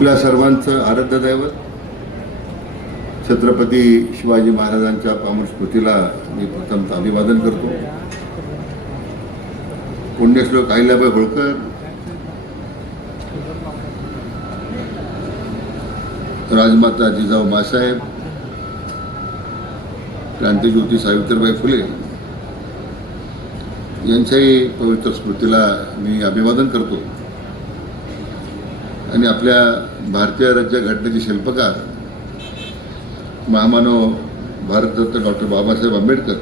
आपल्या सर्वांचं आराध्य दैवत छत्रपती शिवाजी महाराजांच्या पावन स्मृतीला मी प्रथम अभिवादन करतो. पुण्यश्लोक अहिल्याबाई होळकर, राजमाता जिजाऊ माँसाहेब, क्रांतिज्योती सावित्रीबाई फुले यांच्याही पवित्र स्मृतीला मी अभिवादन करतो. आणि आपल्या भारतीय राज्यघटनेचे शिल्पकार महामानव भारतरत्न डॉक्टर बाबासाहेब आंबेडकर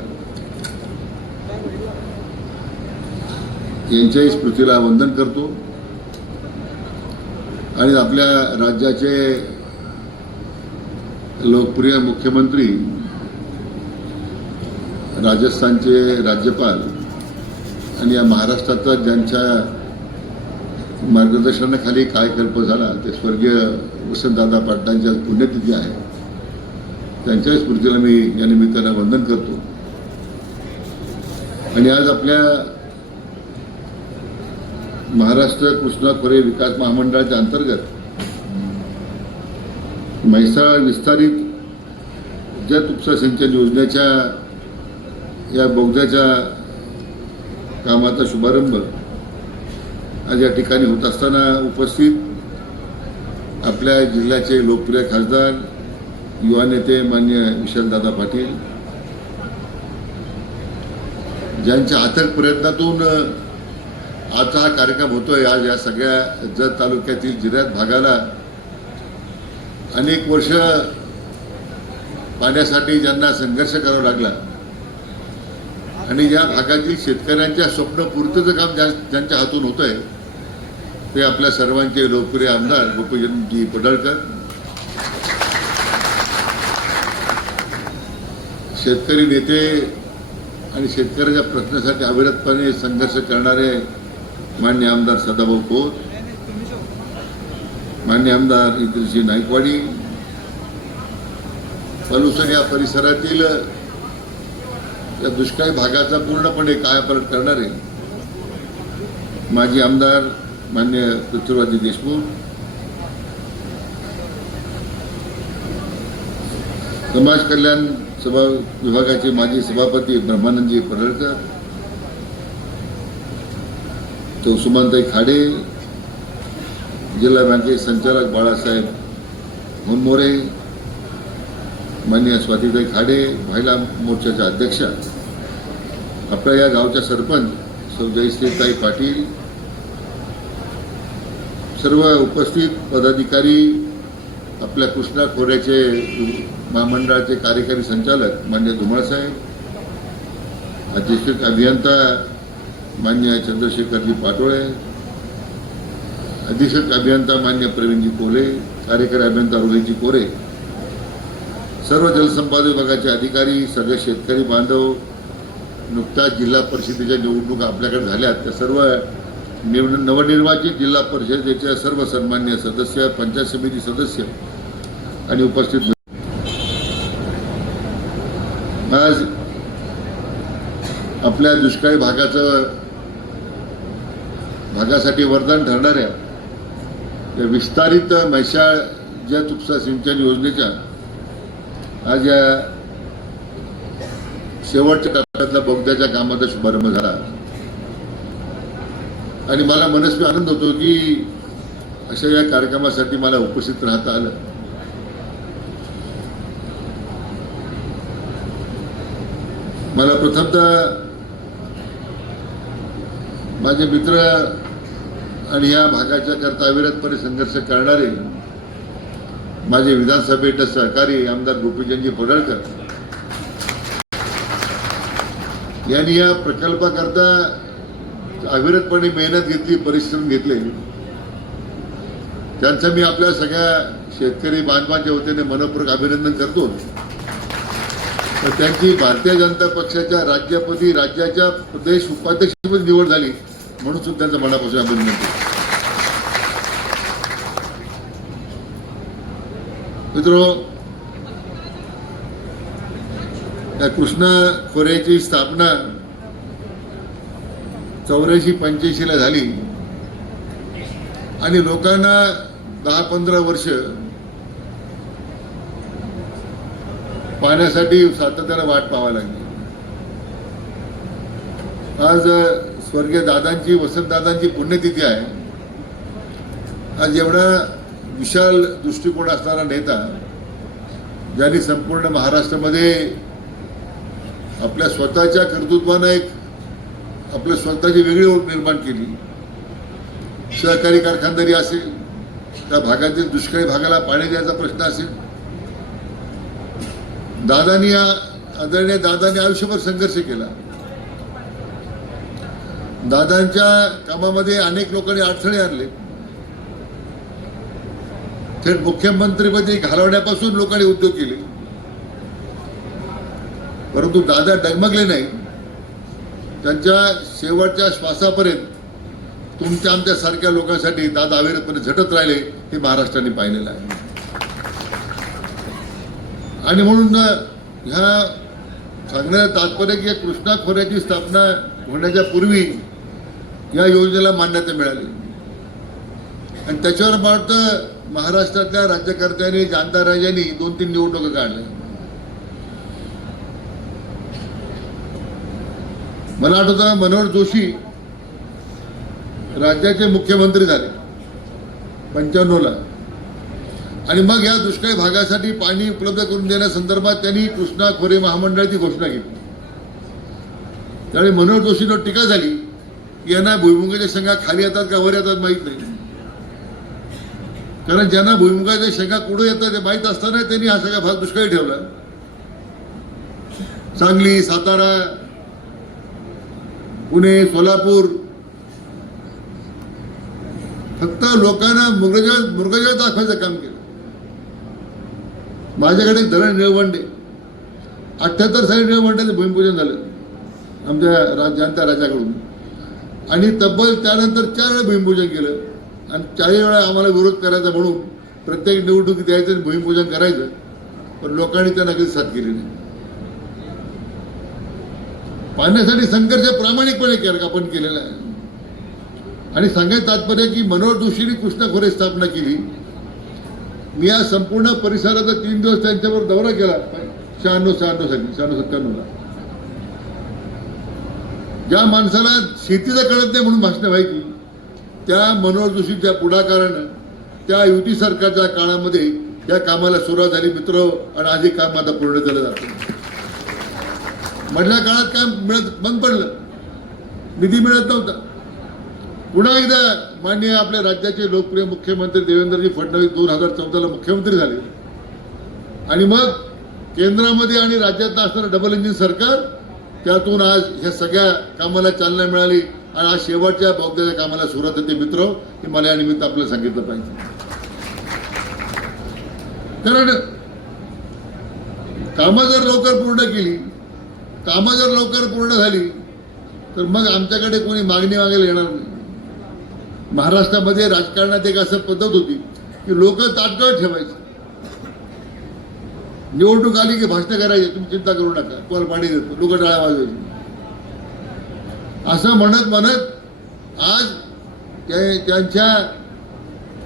यांच्याही स्मृतीला वंदन करतो. आणि आपल्या राज्याचे लोकप्रिय मुख्यमंत्री, राजस्थानचे राज्यपाल आणि या महाराष्ट्राचा ज्यांच्या मार्गदर्शनाखाली कायकल्प झाला ते स्वर्गीय वसंतदादा पाटलांची आज पुण्यतिथी आहे. त्यांच्याही स्मृतीला मी या निमित्तानं वंदन करतो. आणि आज आपल्या महाराष्ट्र कृष्णा खोरे विकास महामंडळाच्या अंतर्गत म्हैसाळ विस्तारित जत उपसा सिंचन योजनेच्या या बोगद्याच्या कामाचा शुभारंभ आज या ठिकाणी होत असताना उपस्थित आपल्या जिल्ह्याचे लोकप्रिय खासदार, युवा नेते माननीय विशालदादा पाटील, ज्यांच्या अथक प्रयत्नातून आजचा हा कार्यक्रम होतोय. आज या सगळ्या जत तालुक्यातील जिल्ह्यात भागाला अनेक वर्ष पाण्यासाठी ज्यांना संघर्ष करावा लागला आणि या भागातील शेतकऱ्यांच्या स्वप्नपूर्तीचं काम ज्यांच्या हातून होत आहे ते आपल्या सर्वांचे लोकप्रिय आमदार गोपीचंदजी पडळकर, शेतकरी नेते आणि शेतकऱ्याच्या प्रश्नासाठी अविरतपणे संघर्ष करणारे मान्य आमदार सदाभाऊ खोत, मान्य आमदार इंद्रजी नाईकवाडी, पलुसर या परिसरातील या दुष्काळी भागाचा पूर्णपणे कायापालट करणारे माजी आमदार मान्य पृथ्वीराज देशमुख, समाज कल्याण सभा विभागाचे माजी सभापती ब्रह्मानंदजी पडळकर, तो सुमनताई खाडे, जिल्हा बँकेचे संचालक बाळासाहेब होनमोरे, माननीय स्वातीताई खाडे, महिला मोर्चाच्या अध्यक्षा, आपल्या या गावच्या सरपंच सौ जयश्रीताई पाटील, सर्व उपस्थित पदाधिकारी, आपल्या कृष्णा खोऱ्याचे महामंडळाचे कार्यकारी संचालक मान्य धुमाळसाहेब, अधीक्षक अभियंता मान्य चंद्रशेखरजी पाटोळे, अधीक्षक अभियंता मान्य प्रवीणजी कोले, कार्यकारी अभियंता रोहितजी कोरे, सर्व जलसंपदा विभागाचे अधिकारी, सगळे शेतकरी बांधव, नुकताच जिल्हा परिषदेच्या निवडणुका आपल्याकडे झाल्यात त्या सर्व नवनिर्वाचित जिल्हा परिषदेच्या सर्व सन्मान्य सदस्य, पंचायत समिती सदस्य आणि उपस्थित आज आपल्या दुष्काळी भागासाठी वरदान ठरणाऱ्या या विस्तारित म्हैसाळ जत उपसा सिंचन योजनेच्या आज या शेवटच्या टप्प्यातल्या बोगद्याच्या कामाचा शुभारंभ झाला. आणि मला मनस्वी आनंद होतो की अशा या कार्यक्रमासाठी मला उपस्थित राहता आलं. मला प्रथमतः माझे मित्र आणि या भागाच्या करता अविरतपणे संघर्ष करणारे माझे विधानसभेचे सहकारी आमदार गोपीचंदजी पडळकर यांनी या प्रकल्पाकरता अविरतपणे मेहनत घेतली, परिश्रम घेतले. त्यांचं मी आपल्या सगळ्या शेतकरी बांधवांच्या वतीने मनपूर्वक अभिनंदन करतो. तर त्यांची भारतीय जनता पक्षाच्या राज्यपती, राज्याच्या प्रदेश उपाध्यक्षपदी निवड झाली म्हणून सुद्धा त्यांचं मनापासून अभिनंदन करतो. मित्रो, या कृष्णा खोऱ्याची स्थापना 84-85 ला झाली आणि लोकांना 10-15 वर्ष पाण्यासाठी सातत्याने वाट पाहावी लागली. आज स्वर्गीय दादांची, वसंतदादांची पुण्यतिथी आहे. आज एवढा विशाल दृष्टिकोन असणारा नेता, ज्यांनी संपूर्ण महाराष्ट्रामध्ये आपल्या स्वतःच्या कर्तृत्वानं एक आपल्या स्वतःची वेगळी ओळख निर्माण केली. सहकारी कारखानदारी असेल, त्या भागातील दुष्काळी भागाला पाणी द्यायचा प्रश्न असेल, आदरणीय दादांनी आयुष्यभर संघर्ष केला. दादांच्या कामामध्ये अनेक लोकांनी अडथळे आणले. थेट मुख्यमंत्रीपदी घालवण्यापासून लोकांनी उद्योग केले, परंतु दादा डगमगले नाही. त्यांच्या शेवटच्या श्वासापर्यंत तुमच्या आमच्या सारख्या लोकांसाठी दादा अविरतपणे झटत राहिले, हे महाराष्ट्राने पाहिलेलं आहे. आणि म्हणून ह्या सांगण्याचं तात्पर्य की कृष्णा खोऱ्याची स्थापना होण्याच्या पूर्वी या योजनेला मान्यता मिळाली आणि त्याच्यावर मला वाटतं महाराष्ट्रातल्या राज्यकर्त्यांनी, जाणता राजांनी 2-3 निवडणुका काढल्या. मला आठवतं मनोहर जोशी राज्याचे मुख्यमंत्री झाले 95ला आणि मग या दुष्काळी भागासाठी पाणी उपलब्ध करून देण्यासंदर्भात त्यांनी कृष्णा खोरे महामंडळाची घोषणा केली. त्यावेळी मनोहर जोशींवर टीका झाली की यांना भुईमुगाच्या शेंगा खाली येतात का वर येतात माहीत नाही. कारण ज्यांना भुईमुगाच्या शेंगा कुठं येतात ते माहीत असताना त्यांनी हा सगळा भाग दुष्काळी ठेवला. सांगली, सातारा, पुणे, सोलापूर, फक्त लोकांना मृगजळ दाखवायचं काम केलं. माझ्याकडे एक धरण निळवंडे, 78 साली निळवंड्याचं भूमिपूजन झालं आमच्या जाणत्या राजाकडून आणि तब्बल त्यानंतर 4 वेळा भूमिपूजन केलं आणि 4 वेळा आम्हाला विरोध करायचा म्हणून प्रत्येक निवडणुकीत द्यायचं आणि भूमिपूजन करायचं, पण लोकांनी त्यांना कधी साथ केली नाही. पाण्यासाठी संघर्ष प्रामाणिकपणे आपण केलेला आहे. आणि सांगायचं तात्पर्य की मनोहर जोशींनी कृष्णा खोरे स्थापना केली. मी या संपूर्ण परिसराचा 3 दिवस त्यांच्यावर दौरा केला 96-97ला. ज्या माणसाला शेतीचं कळत नाही म्हणून भाषणं व्हायची, त्या मनोहर जोशींच्या पुढाकारानं त्या युती सरकारच्या काळामध्ये या कामाला सुरुवात झाली मित्र. आणि आज हे काम आता पूर्ण केलं जातं. मधल्या काळात काम बंद पडलं, निधी मिळत नव्हता. पुन्हा एकदा माननीय आपल्या राज्याचे लोकप्रिय मुख्यमंत्री देवेंद्रजी फडणवीस 2014ला मुख्यमंत्री झाले आणि मग केंद्रामध्ये आणि राज्यात असणारं डबल इंजिन सरकार, त्यातून आज ह्या सगळ्या कामाला चालना मिळाली आणि आज शेवटच्या बोगद्याच्या कामाला सुरुवात होते. मित्र, हे मला या निमित्त आपल्याला सांगितलं पाहिजे. कारण कामं जर लवकर पूर्ण केली, कामं जर लवकर पूर्ण झाली तर मग आमच्याकडे कोणी मागणी मागायला येणार नाही. महाराष्ट्रामध्ये राजकारणात एक असं पद्धत होती की लोक ताटकळ ठेवायचे. निवडणूक आली की भाषण करायचे, तुम्ही चिंता करू नका, तुम्हाला पाणी देतो, लोक टाळ्या वाजवायचे. असं म्हणत आज त्यांच्या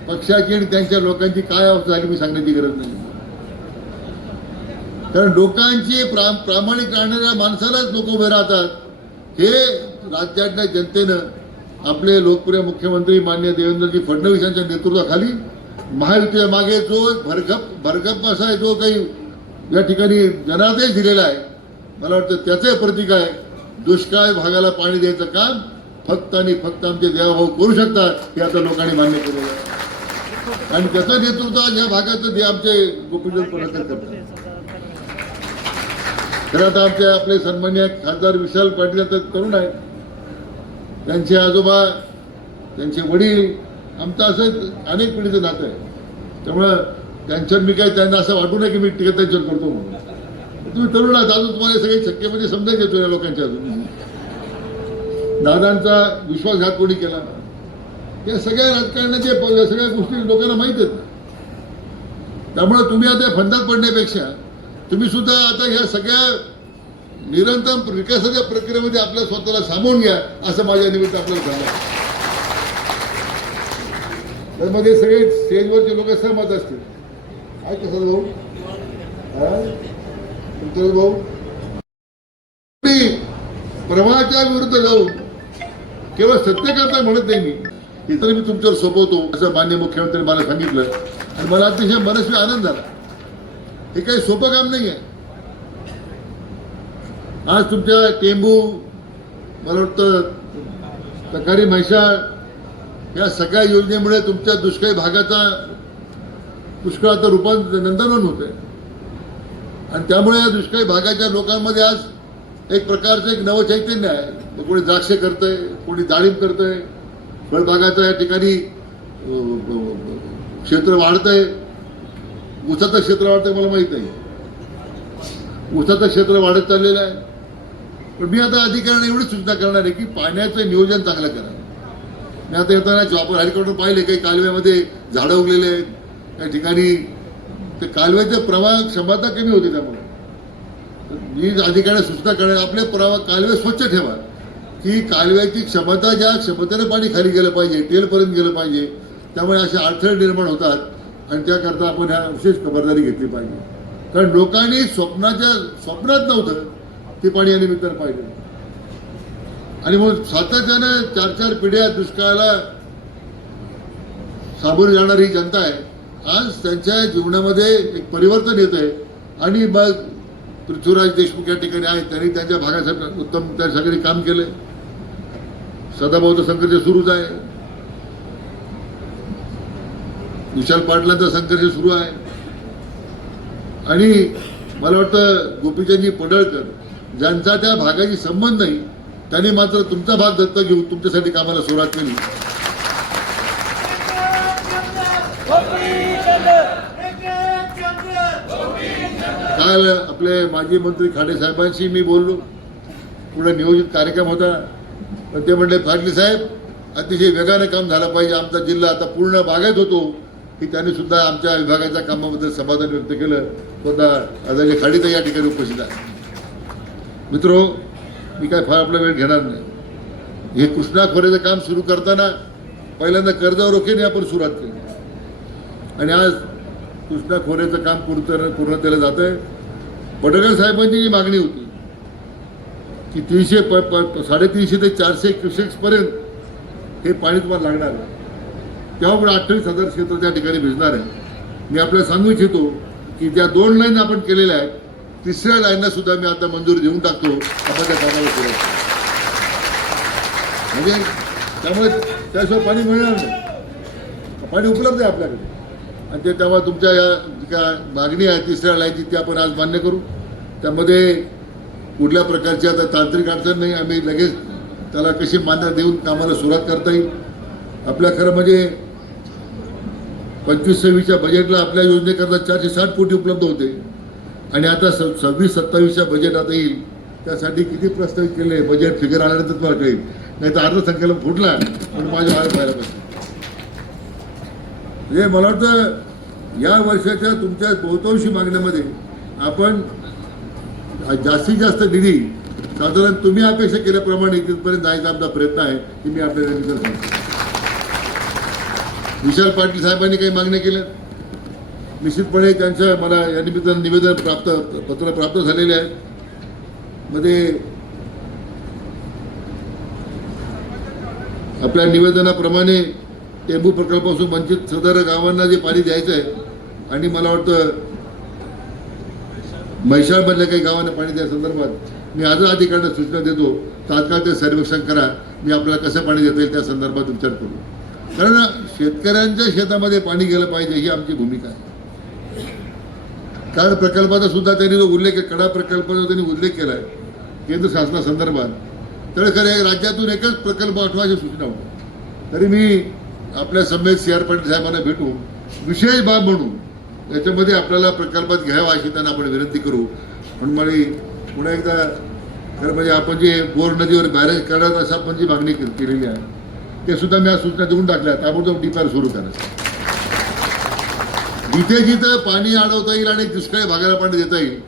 पक्षाची आणि त्यांच्या लोकांची काय अवस्था झाली मी सांगण्याची गरज नाही. कारण लोकांची प्रामाणिक राहणाऱ्या माणसालाच लोक उभे राहतात. हे राज्यातल्या जनतेनं आपले लोकप्रिय मुख्यमंत्री माननीय देवेंद्रजी फडणवीस यांच्या नेतृत्वाखाली महायुतीच्या मागे जो भरगप असा आहे, जो काही या ठिकाणी जनादेश दिलेला आहे, मला वाटतं त्याचे प्रतीक आहे. दुष्काळ भागाला पाणी द्यायचं काम फक्त आणि फक्त आमचे देवाभाऊ करू शकतात, हे आता लोकांनी मान्य केलेलं आहे. आणि त्याचं नेतृत्व आज या भागात आमचे गोपीचंद पडळकर करतात. तर आता आपले सन्माननीय खासदार विशाल पाटील तर तरुण आहेत, त्यांचे आजोबा, त्यांचे वडील, आमचं असं अनेक पिढीचं नातं आहे. त्यामुळं त्यांच्यावर मी काही त्यांना असं वाटू नये की मी टीका त्यांच्यावर करतो म्हणून. तुम्ही तरुण आहात, अजून तुम्हाला सगळे शक्य म्हणजे समजायला येतो या लोकांच्या. अजून दादांचा विश्वासघात कोणी केला, या सगळ्या राजकारणाच्या सगळ्या गोष्टी लोकांना माहीत आहेत. त्यामुळे तुम्ही आता फंदात पडण्यापेक्षा तुम्ही सुद्धा आता ह्या सगळ्या निरंतर विकासाच्या प्रक्रियेमध्ये आपल्या स्वतःला सामावून घ्या, असं माझ्या निमित्त आपल्याला सांगा. तर मग हे सगळे स्टेजवरचे लोक सहमत असतील. काय कसं भाऊ, तुमचं भाऊ प्रवाहाच्या विरुद्ध जाऊन केवळ सत्यकर्ता म्हणत नाही मी, इतर मी तुमच्यावर सोपवतो असं माननीय मुख्यमंत्री मला सांगितलं आणि मला अतिशय मनस्वी आनंद झाला. हे काही सोपं काम नाही आहे. आज तुमच्या टेंबू, मला वाटतं तकारी, म्हैसाळ या सगळ्या योजनेमुळे तुमच्या दुष्काळी भागाचा दुष्काळाचं नंदनवन होत आहे आणि त्यामुळे या दुष्काळी भागाच्या लोकांमध्ये आज एक प्रकारचं एक नवं चैतन्य आहे. कोणी द्राक्ष करतंय, कोणी डाळिंब करतंय, फळबागाचं या ठिकाणी क्षेत्र वाढतंय, ऊसाचं क्षेत्र वाढतंय. मला माहित आहे ऊसाचं क्षेत्र वाढत चाललेलं आहे. पण मी आता अधिकाऱ्यांना एवढी सूचना करणार आहे की पाण्याचं नियोजन चांगलं करा. मी आता येताना जॉबवर हेलिकॉप्टर पाहिले, काही कालव्यामध्ये झाडं उगलेले आहेत, काही ठिकाणी ते कालव्याचे प्रवाह क्षमता कमी होती. त्यामुळे मी अधिकाऱ्यांना सूचना करणार, आपले कालवे स्वच्छ ठेवा की कालव्याची क्षमता, ज्या क्षमतेने पाणी खाली गेलं पाहिजे, टेलपर्यंत गेलं पाहिजे. त्यामुळे असे अडथळे निर्माण होतात आणि त्याकरता आपण ह्या विशेष खबरदारी घेतली पाहिजे. कारण लोकांनी स्वप्नात नव्हतं ते पाणी या निमित्तानं पाहिजे आणि मग सातत्यानं 4-4 पिढ्या दुष्काळाला सामोरी जाणारी जनता आहे. आज त्यांच्या जीवनामध्ये एक परिवर्तन येत आहे आणि मग पृथ्वीराज देशमुख या ठिकाणी आहेत, त्यांनी त्यांच्या भागासाठी उत्तम त्यासाठी काम केलंय. सदाभाऊचा संघर्ष सुरूच आहे, विशाल पाटलांचा संघर्ष सुरू आहे आणि मला वाटतं गोपीचंदजी पडळकर ज्यांचा त्या भागाशी संबंध नाही त्यांनी मात्र तुमचा भाग दत्तक घेऊन तुमच्यासाठी कामाला सुरुवात केली. काल आपले माजी मंत्री खाडे साहेबांशी मी बोललो, पुढे नियोजित कार्यक्रम होता, पण ते म्हणले फाटले साहेब अतिशय वेगाने काम झालं पाहिजे. आमचा जिल्हा आता पूर्ण बागायत होतो की त्यांनी सुद्धा आमच्या विभागाच्या कामाबद्दल समाधान व्यक्त केलं. स्वतः आदरणीय खाडीताई या ठिकाणी उपस्थित आहे. मित्रो, मी काय फार आपला वेळ घेणार नाही. हे कृष्णा खोऱ्याचं काम सुरू करताना पहिल्यांदा कर्जरोख्याने आपण सुरुवात केली आणि आज कृष्णा खोऱ्याचं काम पूर्णतेला जात आहे. पडळकर साहेबांची जी मागणी होती की 350 ते 400 क्युसेक्स पर्यंत हे पाणी तुम्हाला लागणार आहे, त्यामुळे 28,000 क्षेत्र त्या ठिकाणी भिजणार आहे. मी आपल्याला सांगू इच्छितो की ज्या 2 लाईन आपण केलेल्या आहेत, 3ऱ्या लाईनला सुद्धा मी आता मंजुरी देऊन टाकतो. आपण त्या कामाला सुरुवात म्हणजे त्यामुळे त्याशिवाय पाणी मिळणार नाही. पाणी उपलब्ध आहे आपल्याकडे आणि ते तेव्हा तुमच्या या काय मागणी आहे 3ऱ्या लाईनची ती आपण आज मान्य करू. त्यामध्ये कुठल्या प्रकारची आता तांत्रिक अडचण नाही. आम्ही लगेच त्याला कशी मान्यता देऊन कामाला सुरुवात करता येईल. आपल्या खरं म्हणजे 25-26च्या बजेटला आपल्या योजनेकरता 460 कोटी उपलब्ध होते आणि आता 26-27च्या बजेट आता येईल. त्यासाठी किती प्रस्तावित केले बजेट फिगर आल्यानंतर तुम्हाला कळेल. नाही तर अर्थसंकल्प फुटला पण माझ्या बाहेर पाहायला पाहिजे. म्हणजे मला वाटतं या वर्षाच्या तुमच्या बहुतांशी मागण्यामध्ये आपण जास्तीत जास्त निधी साधारण तुम्ही अपेक्षा केल्याप्रमाणे तिथपर्यंत जायचा आमचा प्रयत्न आहे की मी आपल्याला सांगतो. विशाल पाटील साहेबांनी काही मागण्या केल्या, निश्चितपणे त्यांच्या मला या निमित्तानं पत्र प्राप्त झालेले आहे. मध्ये आपल्या निवेदनाप्रमाणे टेंबू प्रकल्पापासून वंचित सदर गावांना जे पाणी द्यायचं आहे आणि मला वाटतं म्हैसाळमधल्या काही गावांना पाणी द्या संदर्भात मी आजच अधिकाऱ्यांना सूचना देतो. तात्काळ ते सर्वेक्षण करा, मी आपल्याला कसं पाणी देता येईल त्या संदर्भात विचार करू. कारण शेतकऱ्यांच्या शेतामध्ये पाणी गेलं पाहिजे ही आमची भूमिका आहे. कारण प्रकल्पाचा सुद्धा त्यांनी जो उल्लेख कडा प्रकल्पाचा त्यांनी उल्लेख केला आहे केंद्र शासनासंदर्भात, तर खरं राज्यातून एकच प्रकल्प आठवायची सूचना होती. तरी मी आपल्या समेत CR पाटील साहेबांना भेटून विशेष बाब म्हणून त्याच्यामध्ये आपल्याला प्रकल्पात घ्यावा अशी त्यांना आपण विनंती करू. म्हणून मला पुन्हा एकदा खरं म्हणजे आपण जे बोर नदीवर बॅरेज करत असं आपण जी मागणी केलेली आहे ते सुद्धा मी आज सूचना देऊन टाकल्या. ताबडतोब DPR सुरू करायचं. जिथे जिथं पाणी अडवता येईल आणि दुष्काळी भागाला पाणी देता येईल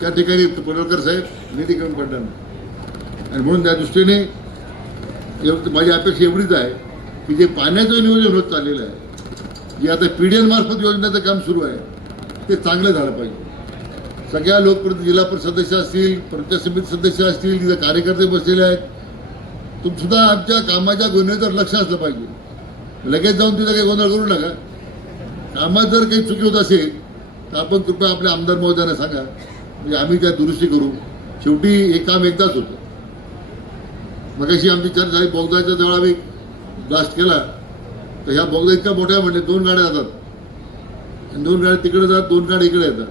त्या ठिकाणी पडळकर साहेब निधी कमी पडणार नाही. आणि म्हणून त्या दृष्टीने माझी अपेक्षा एवढीच आहे की जे पाण्याचं नियोजन होत चाललेलं आहे जी आता पीडीएल मार्फत योजनेचं काम सुरू आहे ते चांगलं झालं पाहिजे. सगळ्या लोकप्रतिनिधी, जिल्हा परिषद सदस्य असतील, पंचायत समिती सदस्य असतील, तिथे कार्यकर्ते बसलेले आहेत, तुम्ही सुद्धा आमच्या कामाच्या गुन्ह्यावर लक्ष असलं पाहिजे. लगेच जाऊन तिथं काही गोंधळ करू नका. कामात जर काही चुकी होत असेल तर आपण कृपया आपल्या आमदार महोदयांना सांगा, म्हणजे आम्ही त्या दुरुस्ती करू. शेवटी हे काम एकदाच होतं. मगाशी आमची चर्चा झाली, बोगदाच्या जवळ आम्ही ब्लास्ट केला तर ह्या बोगदा इतका मोठ्या म्हणजे 2 गाड्या जातात आणि 2 गाड्या तिकडे जातात, 2 गाड्या इकडे येतात.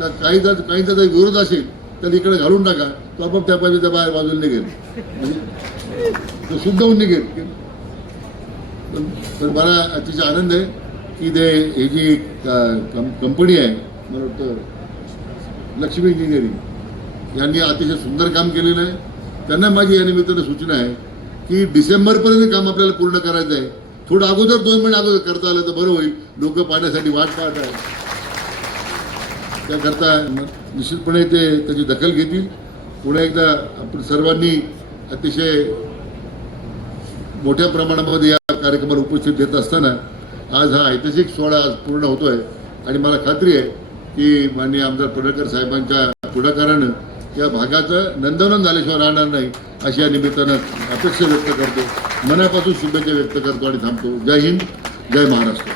तर काहींचा जर विरोध असेल तर इकडे घालून टाका, तो आपोआप त्या पाहिजे त्या बाहेर बाजूला निघेल, म्हणजे तो शुद्ध होऊन निघेल. पण मला अतिशय आनंद आहे की ते ही जी कंपनी आहे, मला वाटतं लक्ष्मी इंजिनिअरिंग, यांनी अतिशय सुंदर काम केलेलं आहे. त्यांना माझी या निमित्तानं सूचना आहे की डिसेंबरपर्यंत काम आपल्याला पूर्ण करायचं आहे. थोडं अगोदर 2 महिने अगोदर करता आलं तर बरं होईल. लोक पाण्यासाठी वाट पाहत आहेत. त्याकरता निश्चितपणे ते त्याची दखल घेतील. पुन्हा एकदा आपण सर्वांनी अतिशय मोठ्या प्रमाणामध्ये या कार्यक्रमाला उपस्थित देत असताना आज हा ऐतिहासिक सोहळा आज पूर्ण होतोय आणि मला खात्री आहे की माननीय आमदार पडळकर साहेबांच्या पुढाकारानं या भागाचं नंदनवन झाल्याशिवाय राहणार नाही अशा निमित्तानं अपेक्षा व्यक्त करतो. मनापासून शुभेच्छा व्यक्त करतो आणि थांबतो. जय हिंद, जय महाराष्ट्र.